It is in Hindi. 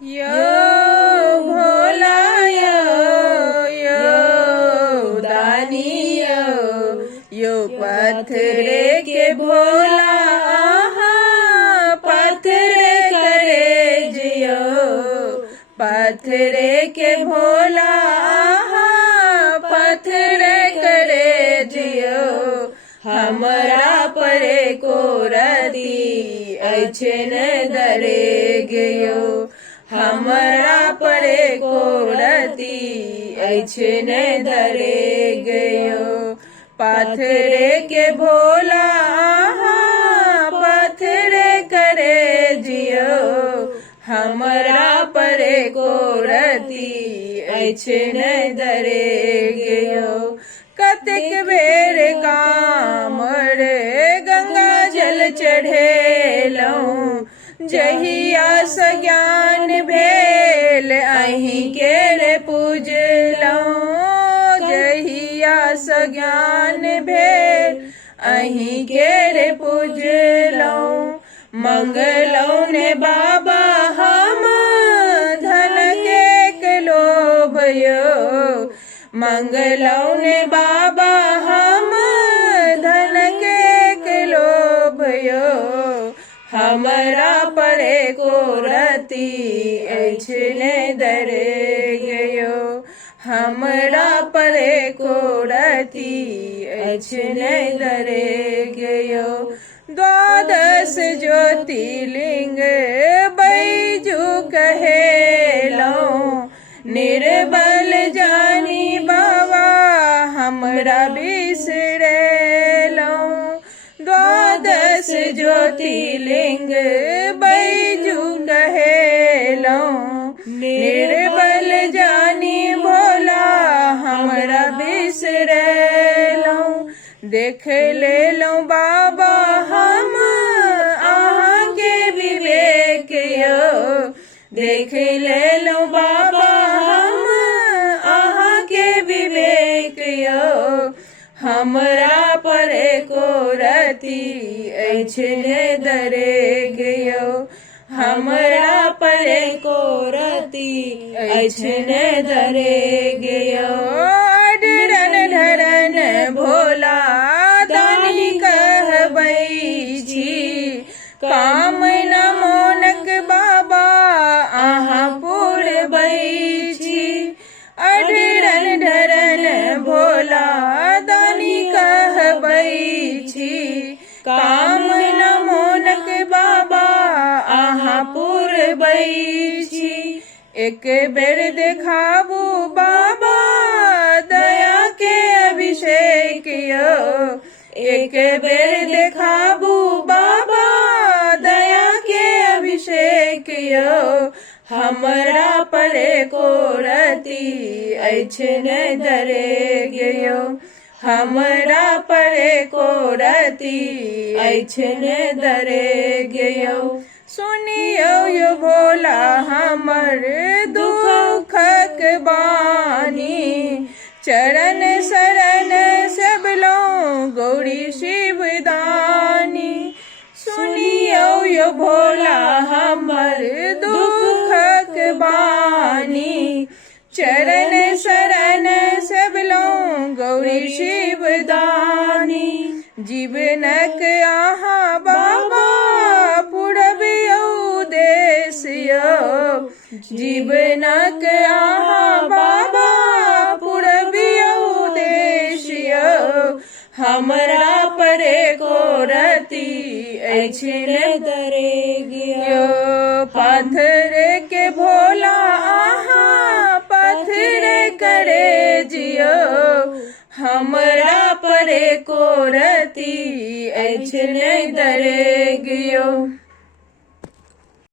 यो भोला यो दानी यो पत्थरे के भोला पत्थरे करे जियो पत्थरे के भोला पत्थरे करे जियो हमरा परे को रती अछन दरे गयो हमरा परे को रती अछन दरे गयो पत्थरे के भोला पत्थरे करे जियो हमरा परे को रती अछन दरे गयो कतक बेर कामड़ गंगा जल चढ़ेलौं जहिया सज्ञान भेल अहीं केर पूजलौं जहिया सज्ञान भेल अहीं केर पूजलौं मंगलौं ने बाबा हम धन के लोभयो मंगलौं ने बाबा हम धन के लोभयो हमरा परे को रती अछने दरे गयो हमरा परे को रती अछने दरे गयो द्वादश ज्योतिर्लिंग बैजू कहेलौं निर्बल जानी बाबा हमरा बिसरेलौं द्वादश ज्योतिर्लिंग बैजू कहेलौं निर्बल जानी भोला हमरा बिसरेलौं देख लेलौं बाबा हम अहाँ के विवेक यो देख लेलौं बाबा हम अहाँ के विवेक यो हमरा परे को रती अछने दरे गयो हमरा परे को रती अछने दरे गयो डरन धरन भोला दानी कहबै छी काम न मोनक बाबा अहाँ पुरबै छी अडरन धरन भोला दानी कहबै छी काम न मोनक बाबा अहाँ पुरबै छी एक बेर देखाबू बाबा दया के अभिषेक यो एक बेर देखाबू बाबा दया के अभिषेक यो हमरा परे को रती अछने दरे गयो हमरा परे को रती अछने दरे गयो सुनियो यो भोला हमर दुखक बानी चरण शरण सब लो गौरी शिवदानी सुनियो यो भोला हमर दुखक बानी चरण शरण सब लो गौरी शिवदानी जीवनक आहाँ बाबा पुरबियो देश यो जीवनक आहाँ बाबा पुरबियो देश यो हमरा परे को रती अछने दरे गयो पत्थर के भोला आहाँ पत्थर करे जियो हमरा परे को रती अछने दरे गयो।